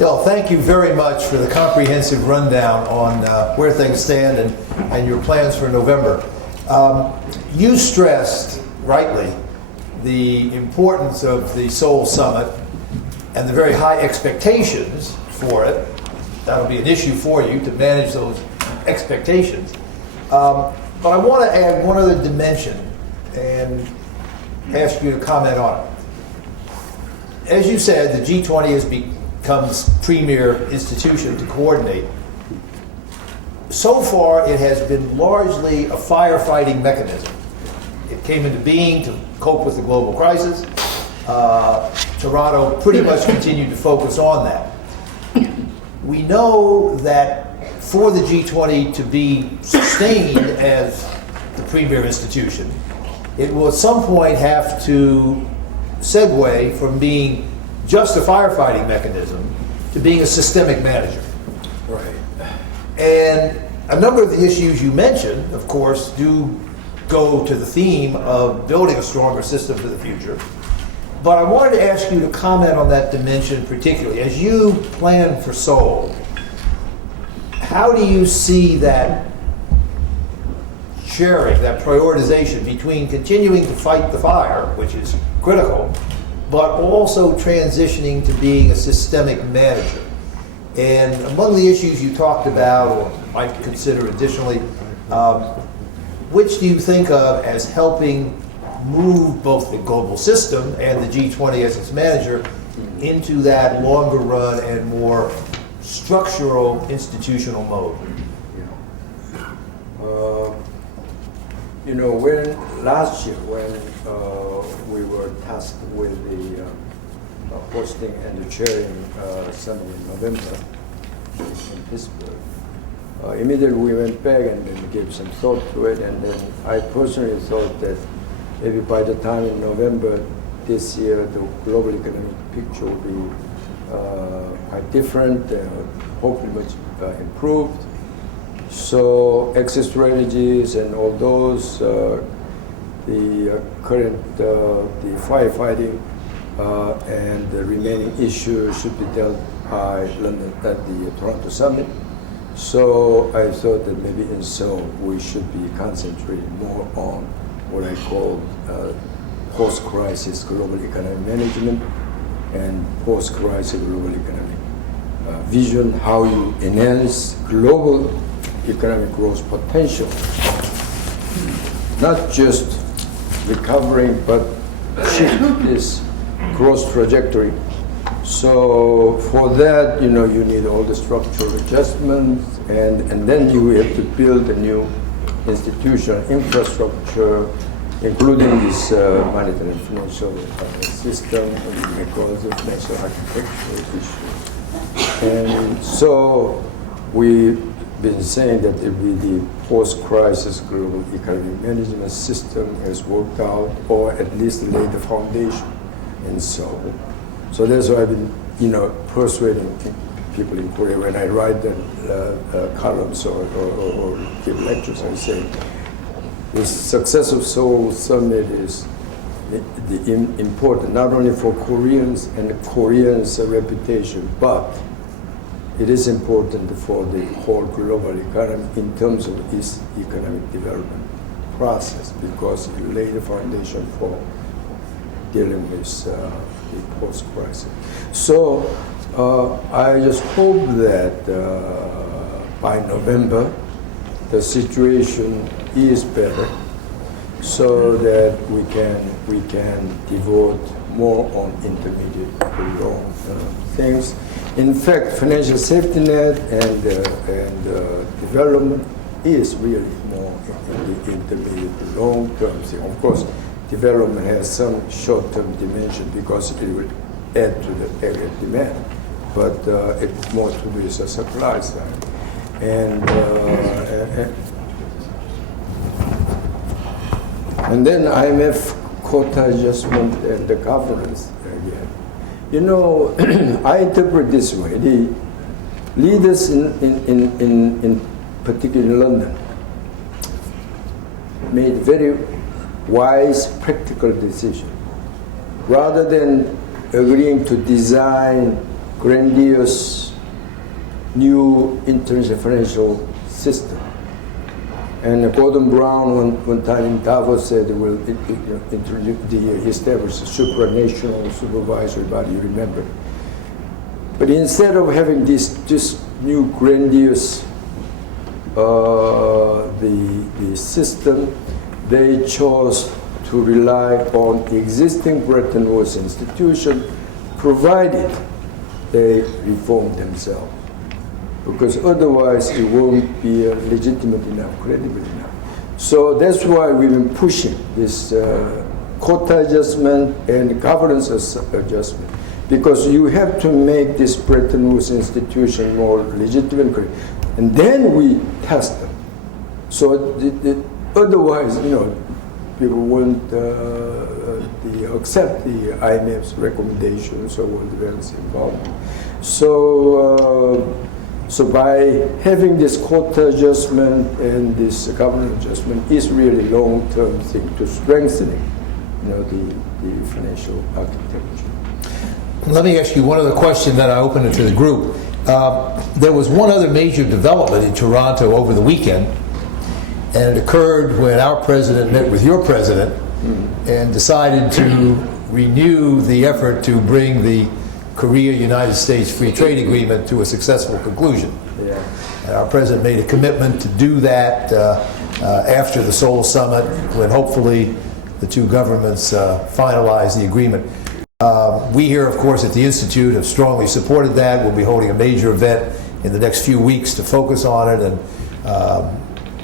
Bill, thank you very much for the comprehensive rundown on where things stand and your plans for November. You stressed, rightly, the importance of the Seoul summit and the very high expectations for it. That'll be an issue for you to manage those expectations. But I want to add one other dimension and ask you to comment on it. As you said, the G-20 has become the premier institution to coordinate. So far, it has been largely a firefighting mechanism. It came into being to cope with the global crisis. Toronto pretty much continued to focus on that. We know that for the G20 to be sustained as the premier institution, it will at some point have to segue from being just a firefighting mechanism to being a systemic manager. Right. And a number of the issues you mentioned, of course, do go to the theme of building a stronger system for the future. But I wanted to ask you to comment on that dimension particularly. As you plan for Seoul, how do you see that sharing, that prioritization between continuing to fight the fire, which is critical, but also transitioning to being a systemic manager? And among the issues you talked about, or might consider additionally, which do you think of as helping move both the global system and the G20 as its manager into that longer run and more structural institutional mode? When last year, when we were tasked with the hosting and the chairing summit in November in Pittsburgh, immediately we went back and then gave some thought to it, and then I personally thought that maybe by the time in November this year, the global economic picture will be quite different, hopefully much improved. So exit strategies and all those, the current the firefighting and the remaining issues should be dealt by London at the Toronto summit. So I thought that maybe in Seoul we should be concentrating more on what I call post-crisis global economic management and post-crisis global economic vision, how you enhance global economic growth potential. Not just recovering, but shift this growth trajectory. So for that, you need all the structural adjustments, and then you have to build a new institutional infrastructure, including this monetary and financial system, because of financial architecture issues. And so we've been saying that it will be the post-crisis global economic management system has worked out, or at least laid the foundation in Seoul. So that's why I've been, persuading people in Korea when I write the columns or give lectures. I say the success of Seoul Summit is important not only for Koreans and Koreans' reputation, but it is important for the whole global economy in terms of its economic development process, because it laid the foundation for dealing with the post-crisis. So I just hope that by November the situation is better, so that we can devote more on intermediate to long things. In fact, financial safety net and development is really more in the intermediate to long term thing. Of course, development has some short-term dimension because it will add to the aggregate demand, but it's more to do with the supply side. And then IMF quota adjustment and the governance again. I interpret this way: the leaders in particular in London made very wise, practical decision. Rather than agreeing to design grandiose new international financial system. And Gordon Brown one time in Davos said we'll establish a supranational supervisory body, you remember. But instead of having this new grandiose the system, they chose to rely on the existing Bretton Woods institution, provided they reform themselves. Because otherwise it won't be legitimate enough, credible enough. So that's why we've been pushing this quota adjustment and governance adjustment. Because you have to make this Bretton Woods institution more legitimate, and then we test them. So otherwise, people won't accept the IMF's recommendations or World Bank's involvement. So by having this quota adjustment and this governance adjustment is really long-term thing to strengthening, the financial architecture. Let me ask you one other question that I opened it to the group. There was one other major development in Toronto over the weekend, and it occurred when our president met with your president and decided to renew the effort to bring the Korea-United States Free Trade Agreement to a successful conclusion. Yeah. And our president made a commitment to do that after the Seoul summit, when hopefully the two governments finalize the agreement. We here, of course, at the Institute have strongly supported that. We'll be holding a major event in the next few weeks to focus on it and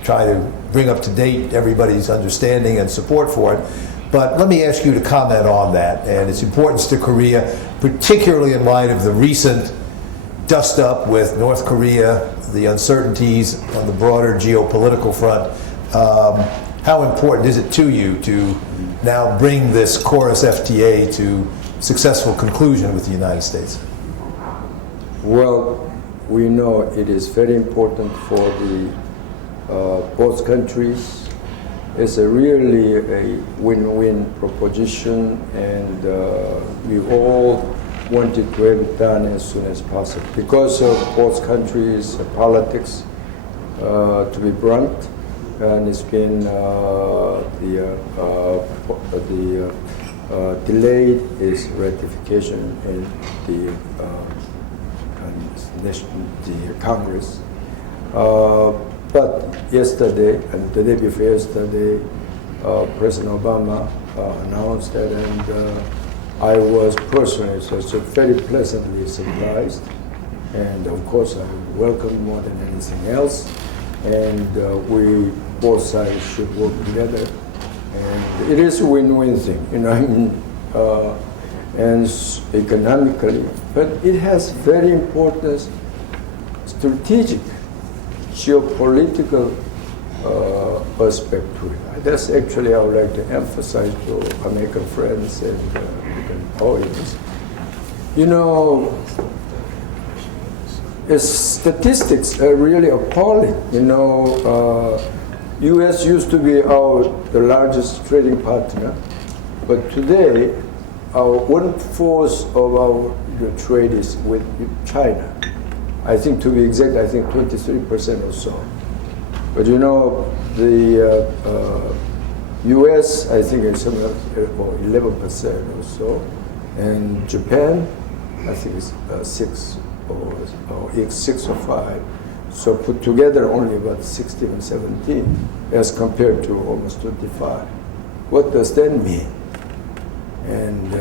try to bring up to date everybody's understanding and support for it. But let me ask you to comment on that and its importance to Korea, particularly in light of the recent dust-up with North Korea, the uncertainties on the broader geopolitical front. How important is it to you to now bring this Chorus FTA to successful conclusion with the United States? Well, we know it is very important for the both countries. It's really a win-win proposition, and we all wanted to have it done as soon as possible because of both countries' politics, to be blunt, and it's been delayed its ratification in the Congress. But yesterday and the day before yesterday, President Obama announced that, and I was personally so very pleasantly surprised. And of course, I welcome more than anything else. And we both sides should work together. And it is a win-win thing, and economically, but it has very important strategic, geopolitical aspect to it. That's actually I would like to emphasize to American friends and American audience. Statistics are really appalling. U.S. used to be the largest trading partner, but today, 1/4 of our trade is with China. I think, to be exact, 23% or so. But the U.S. I think is something about 11% or so, and Japan, I think it's 6 or 5. So put together only about 16 or 17 as compared to almost 25. What does that mean? And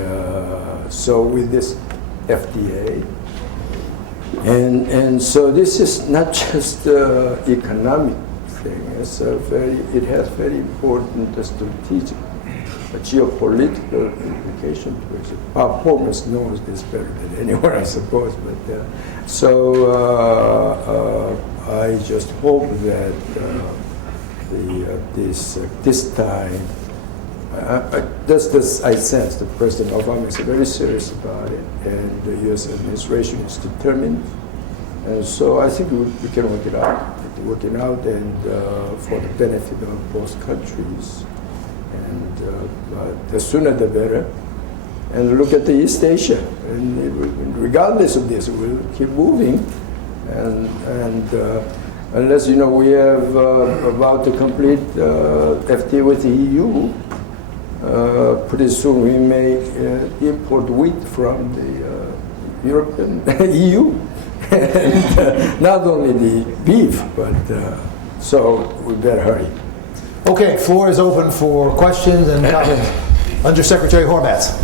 so with this FTA, and so this is not just economic thing. It has very important strategic, geopolitical implication to it. Bob Holmes knows this better than anyone, I suppose. But I just hope that this time, I sense that President Obama is very serious about it, and the U.S. administration is determined. And so I think we can work it out, and for the benefit of both countries. And the sooner the better. and look at the East Asia. And regardless of this, we'll keep moving. And unless we have about to complete FTA with the EU, pretty soon we may import wheat from the European EU, and not only the beef, but so we better hurry. Okay, floor is open for questions and comments. Undersecretary Hormats.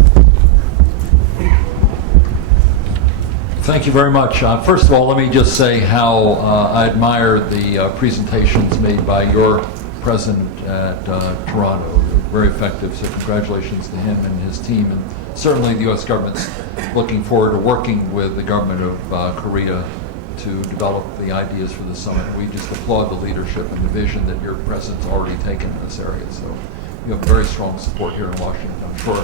Thank you very much. First of all, let me just say how I admire the presentations made by your president at Toronto. Very effective, so congratulations to him and his team, and certainly the U.S. government's looking forward to working with the government of Korea to develop the ideas for the summit. We just applaud the leadership and the vision that your president's already taken in this area. So you have very strong support here in Washington. I'm sure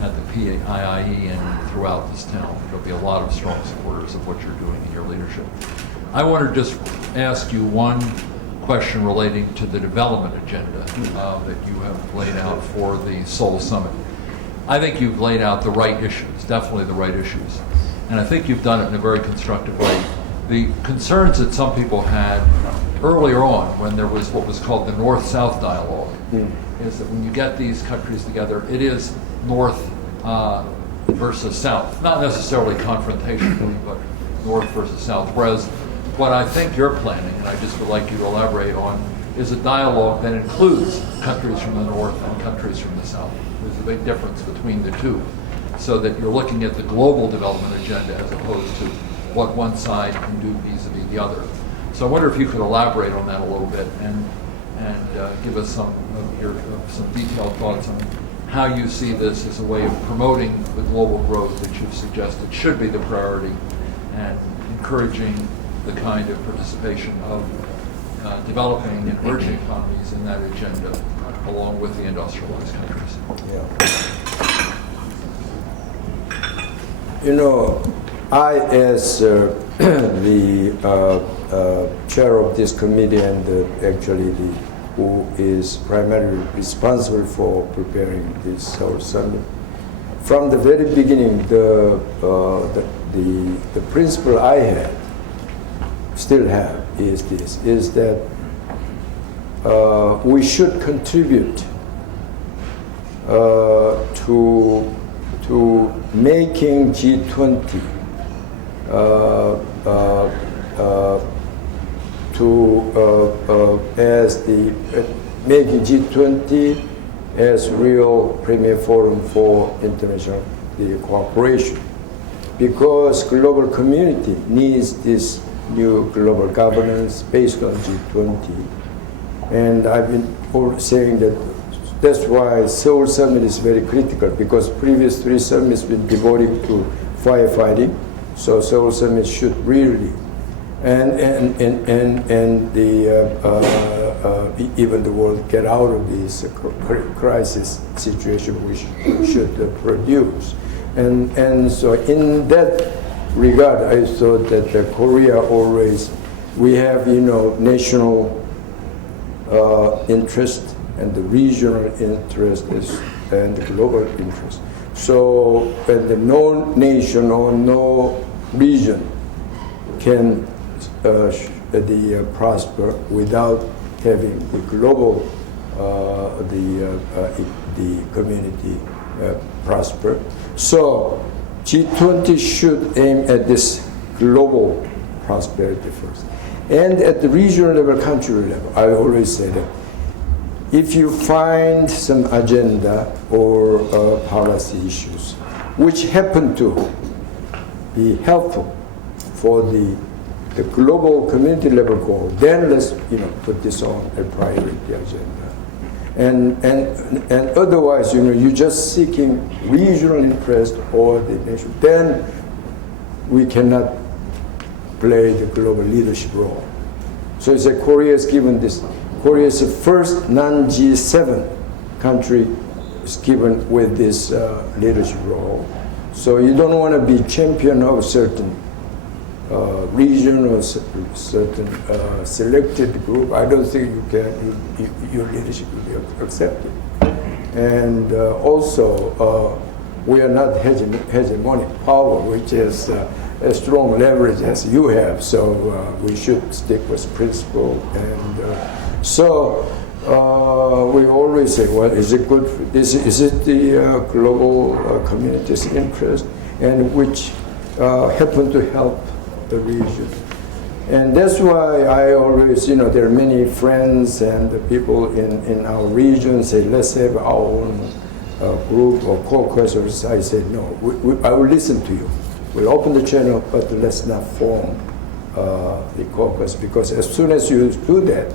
at the PIIE and throughout this town, there'll be a lot of strong supporters of what you're doing in your leadership. I want to just ask you one question relating to the development agenda that you have laid out for the Seoul summit. I think you've laid out the right issues, definitely the right issues. And I think you've done it in a very constructive way. The concerns that some people had earlier on when there was what was called the North-South dialogue is that when you get these countries together, it is North versus South, not necessarily confrontationally, but North versus South. Whereas what I think you're planning, and I just would like you to elaborate on, is a dialogue that includes countries from the North and countries from the South. There's a big difference between the two, so that you're looking at the global development agenda as opposed to what one side can do vis-a-vis the other. So I wonder if you could elaborate on that a little bit and give us some detailed thoughts on how you see this as a way of promoting the global growth that you've suggested should be the priority, and encouraging the kind of participation of developing and emerging economies in that agenda, along with the industrialized countries. Yeah. I, as the chair of this committee and who is primarily responsible for preparing this Seoul summit, from the very beginning, the principle I had, still have, is that we should contribute to making G20 making G20 as real premier forum for international cooperation, because global community needs this new global governance based on G20. And I've been saying that that's why Seoul summit is very critical, because previous three summits been devoted to firefighting. So Seoul summit should really, even the world get out of this crisis situation we should produce. And so in that regard, I thought that Korea always, we have, national interest and the regional interest and the global interest. So when no nation or no region can prosper without having the global the community prosper. So G20 should aim at this global prosperity first. And at the regional level, country level, I always say that if you find some agenda or policy issues which happen to be helpful for the global community level goal, then let's put this on a priority agenda. And otherwise, you're just seeking regional interest or the nation, then we cannot play the global leadership role. So it's like Korea is given this. Korea is the first non-G7 country is given with this leadership role. So you don't want to be champion of a certain region or certain selected group. I don't think you can. Your leadership will be accepted. And also, we are not hegemonic power, which is a strong leverage as you have. So we should stick with principle. And so we always say, well, is it good? Is it the global community's interest, and which happen to help the region? And that's why I always, there are many friends and the people in our region say, let's have our own group or caucus. I say, no, I will listen to you. We'll open the channel, but let's not form the caucus, because as soon as you do that,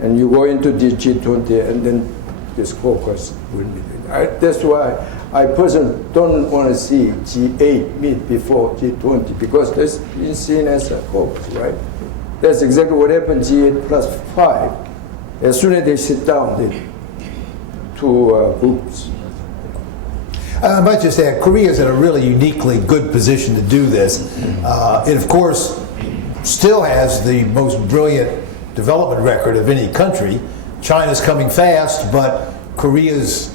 and you go into the G20, and then this caucus will be there. That's why I personally don't want to see G8 meet before G20, because that's been seen as a caucus, right? That's exactly what happened, G8 plus 5. As soon as they sit down, the two groups. I might just add, Korea is in a really uniquely good position to do this. It, of course, still has the most brilliant development record of any country. China's coming fast, but Korea's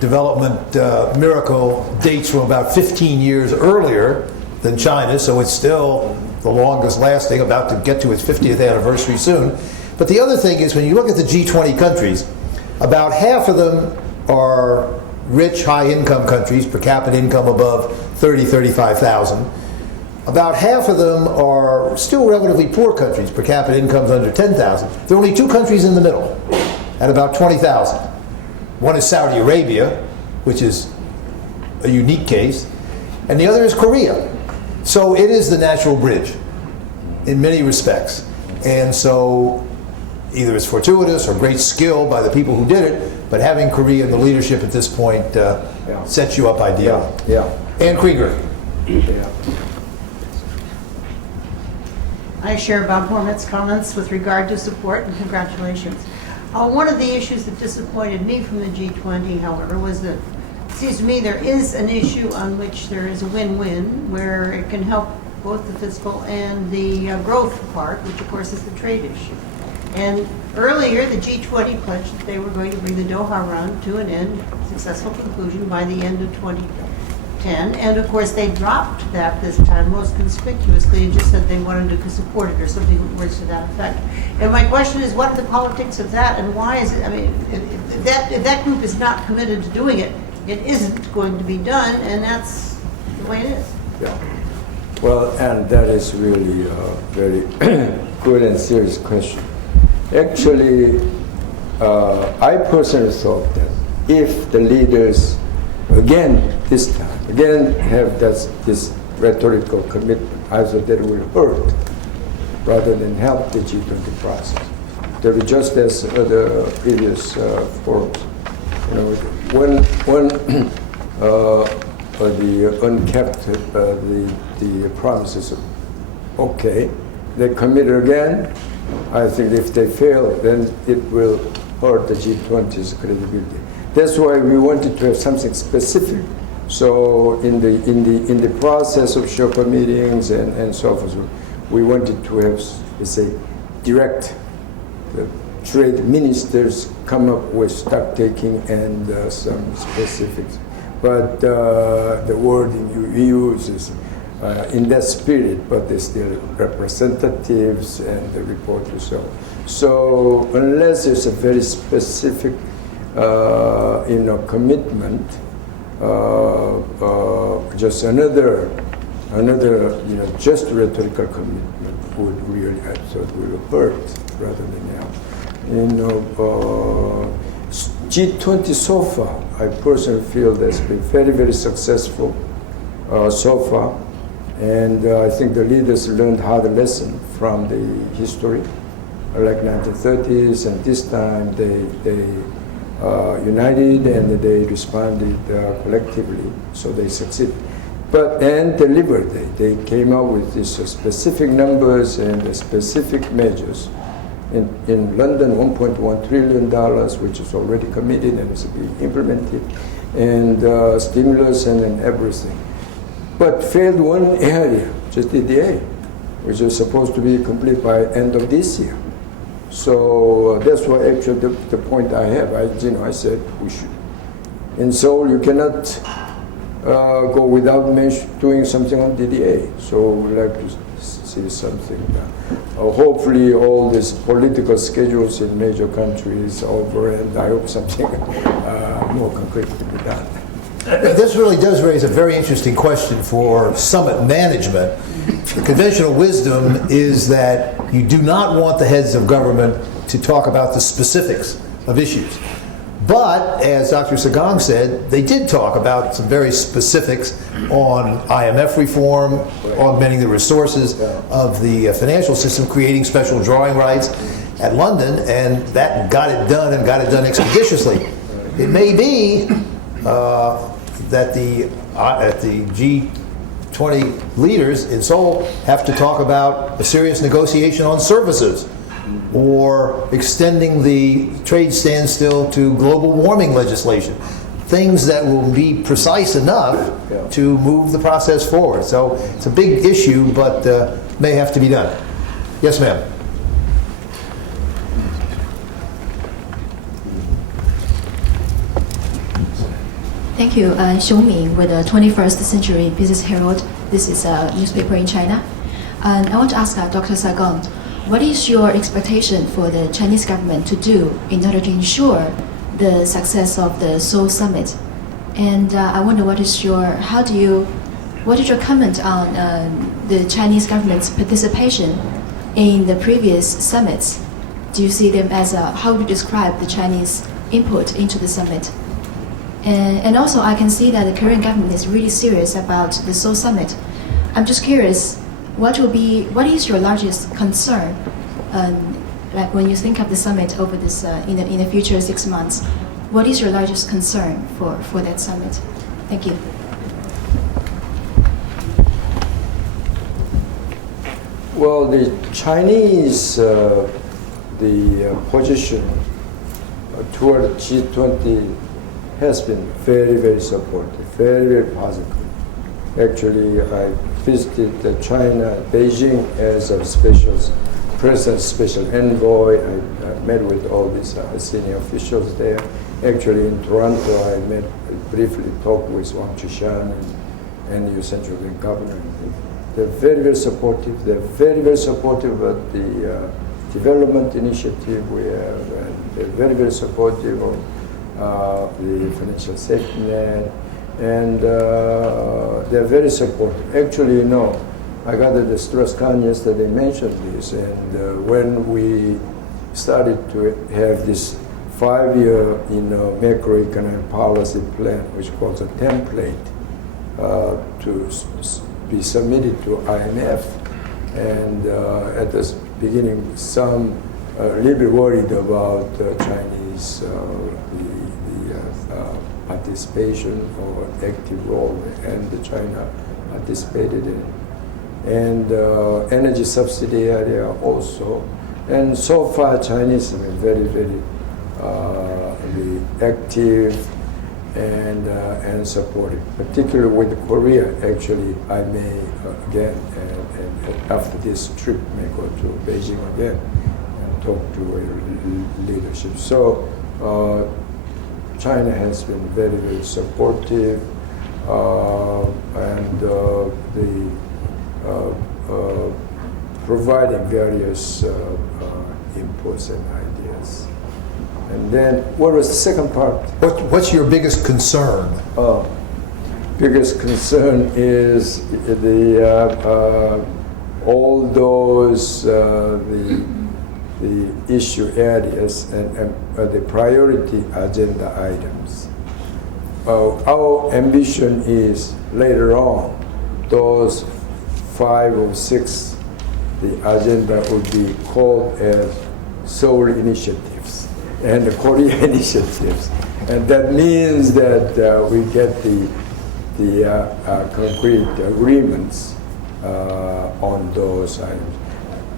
development miracle dates from about 15 years earlier than China, so it's still the longest lasting, about to get to its 50th anniversary soon. But the other thing is, when you look at the G20 countries, about half of them are rich, high-income countries, per capita income above 35,000. About half of them are still relatively poor countries, per capita incomes under 10,000. There are only two countries in the middle, at about 20,000. One is Saudi Arabia, which is a unique case, and the other is Korea. So it is the natural bridge in many respects. And so either it's fortuitous or great skill by the people who did it, but having Korea in the leadership at this point sets you up ideally. Yeah. Ann Krieger. Yeah. I share Bob Hormet's comments with regard to support and congratulations. One of the issues that disappointed me from the G20, however, was that it seems to me there is an issue on which there is a win-win, where it can help both the fiscal and the growth part, which of course is the trade issue. And earlier, the G20 pledged that they were going to bring the Doha round to an end, successful conclusion by the end of 2010. And of course, they dropped that this time most conspicuously and just said they wanted to support it or something with words to that effect. And my question is, what are the politics of that, and why is it? I mean, if that group is not committed to doing it, it isn't going to be done, and that's the way it is. Yeah. Well, and that is really a very good and serious question. Actually, I personally thought that if the leaders, again have this rhetorical commitment, I thought that will hurt rather than help the G20 process. There is just as the previous forums, when the unkept the promises, okay, they committed again. I think if they fail, then it will hurt the G20's credibility. That's why we wanted to have something specific. So in the process of Sherpa meetings and so forth, we wanted to have, let's say, direct the trade ministers come up with stock taking and some specifics. But the wording you use is in that spirit, but they're still representatives and the reporters. So unless there's a very specific, commitment, just another, just rhetorical commitment would really, I thought, will hurt rather than help. G20 so far, I personally feel that's been very, very successful so far. And I think the leaders learned hard lesson from the history, like 1930s, and this time they united and they responded collectively, so they succeeded. And delivered. They came out with these specific numbers and specific measures. In London, $1.1 trillion, which is already committed and is being implemented, and stimulus and everything. But failed one area, just DDA, which is supposed to be complete by end of this year. So that's why actually the point I have. I said we should. In Seoul, you cannot go without doing something on DDA. So we'd like to see something. Hopefully all these political schedules in major countries over, and I hope something more concrete to be done. This really does raise a very interesting question for summit management. The conventional wisdom is that you do not want the heads of government to talk about the specifics of issues. But, as Dr. Sakong said, they did talk about some very specifics on IMF reform, augmenting the resources of the financial system, creating special drawing rights at London, and that got it done, and got it done expeditiously. It may be that the G20 leaders in Seoul have to talk about a serious negotiation on services, or extending the trade standstill to global warming legislation. Things that will be precise enough to move the process forward. So it's a big issue, but may have to be done. Yes, ma'am. Thank you. Xiu Ming with the 21st Century Business Herald. This is a newspaper in China. And I want to ask Dr. Sakong, what is your expectation for the Chinese government to do in order to ensure the success of the Seoul summit? And I wonder what is your comment on the Chinese government's participation in the previous summits? Do you see them as how do you describe the Chinese input into the summit? And also, I can see that the Korean government is really serious about the Seoul summit. I'm just curious, what is your largest concern, like when you think of the summit over this in the future 6 months? What is your largest concern for that summit? Thank you. Well, the Chinese position toward G20 has been very, very supportive, very, very positive. Actually, I visited China, Beijing, as a President's special envoy. I met with all these senior officials there. Actually, in Toronto, I briefly talked with Wang Qishan and the central bank governor. They're very, very supportive. They're very, very supportive of the development initiative we have, and they're very, very supportive of the financial safety net, and they're very supportive. Actually, I got the Strauss-Kahn yesterday mentioned this, and when we started to have this 5-year, macroeconomic policy plan, which was a template to be submitted to IMF, and at the beginning, some a little bit worried about Chinese participation or active role, and China participated in, and energy subsidy area also. And so far, Chinese have been very, very active and supportive, particularly with Korea. Actually, I may again, and after this trip, may go to Beijing again and talk to leadership. So China has been very, very supportive, and providing various inputs and ideas. And then, what was the second part? What's your biggest concern? Biggest concern is all those the issue areas and the priority agenda items. Our ambition is later on, those 5 or 6, the agenda would be called as Seoul initiatives and the Korea initiatives, and that means that we get the concrete agreements on those items.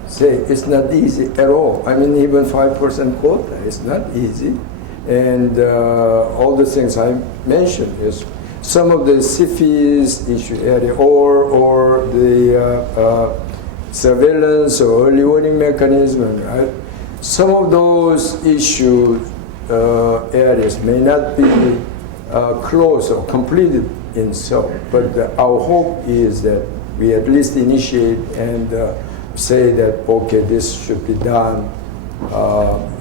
Say it's not easy at all. I mean, even 5% quota is not easy, and all the things I mentioned is some of the CFIs issue area or the surveillance or early warning mechanism. Right? Some of those issue areas may not be closed or completed in Seoul. But our hope is that we at least initiate and say that, okay, this should be done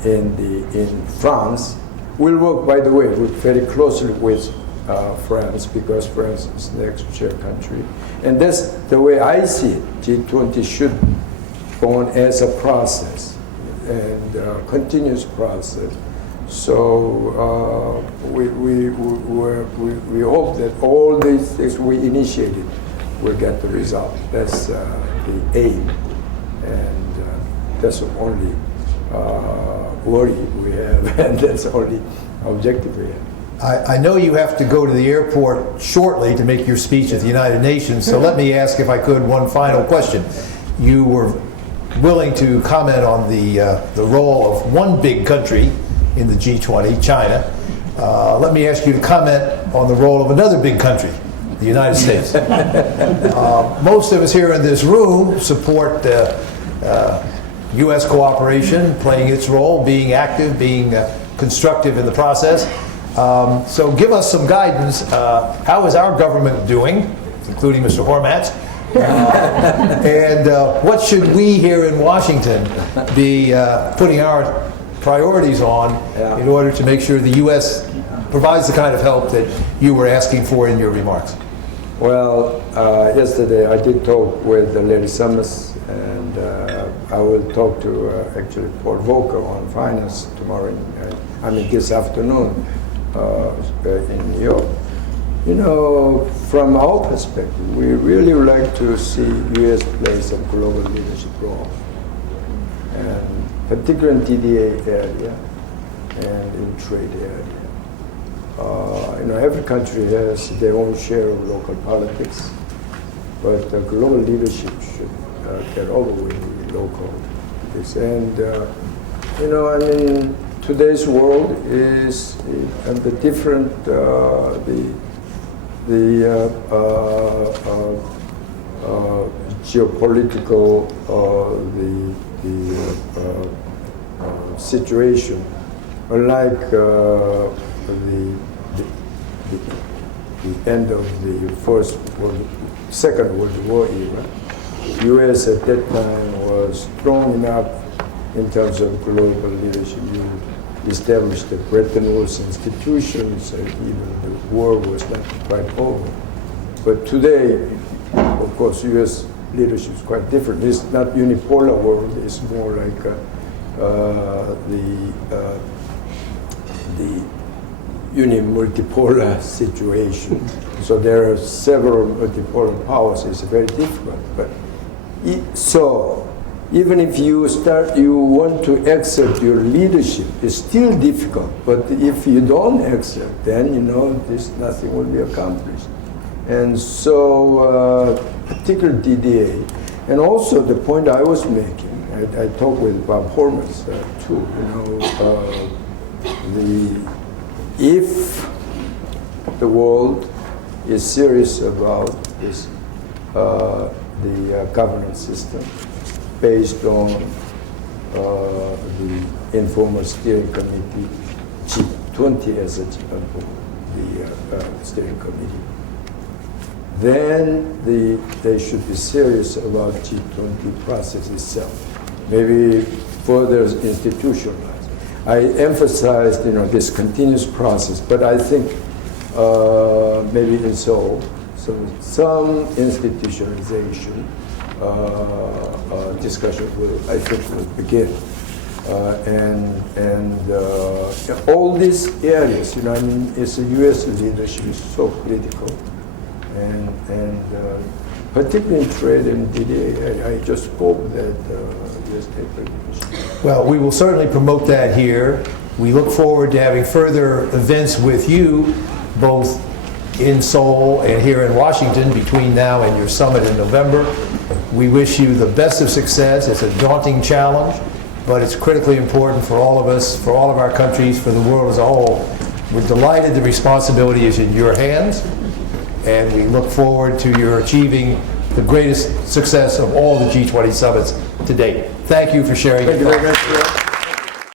in France. We'll work, by the way, very closely with France, because France is the next chair country. And that's the way I see it. G20 should go on as a process, and continuous process. So we hope that all these things we initiated will get the result. That's the aim, and that's the only worry we have, and that's the only objective we have. I know you have to go to the airport shortly to make your speech at the United Nations, so let me ask, if I could, one final question. You were willing to comment on the role of one big country in the G20, China. Let me ask you to comment on the role of another big country, the United States. Most of us here in this room support U.S. cooperation, playing its role, being active, being constructive in the process. So give us some guidance. How is our government doing, including Mr. Hormats? And what should we here in Washington be putting our priorities on in order to make sure the U.S. provides the kind of help that you were asking for in your remarks? Well, yesterday I did talk with Larry Summers, and I will talk to actually Paul Volcker on finance tomorrow. This afternoon in New York. You know, from our perspective, we really would like to see U.S. play some global leadership role, and particularly in TDA area and in trade area. Every country has their own share of local politics, but the global leadership should get over with the local politics. And today's world is the different geopolitical situation, unlike the end of the Second World War era. U.S. at that time was strong enough in terms of global leadership. You established the Bretton Woods institutions, and even the war was not quite over. But today, of course, U.S. leadership is quite different. It's not unipolar world. It's more like the multipolar situation. So there are several multipolar powers. It's very difficult. But so even if you want to accept your leadership, it's still difficult. But if you don't accept, then nothing will be accomplished. And so, particularly DDA, and also the point I was making, I talked with Bob Hormats too. If the world is serious about this, the governance system based on the informal steering committee, G20 as the steering committee, then they should be serious about G20 process itself. Maybe further institutionalized. I emphasized, this continuous process, but I think maybe in Seoul, some institutionalization discussion will begin, and all these areas, it's the U.S. leadership is so critical, and particularly in trade and DDA, I just hope that U.S. take leadership. Well, we will certainly promote that here. We look forward to having further events with you, both in Seoul and here in Washington between now and your summit in November. We wish you the best of success. It's a daunting challenge, but it's critically important for all of us, for all of our countries, for the world as a whole. We're delighted the responsibility is in your hands, and we look forward to your achieving the greatest success of all the G20 summits to date. Thank you for sharing your thoughts. Thank you very much.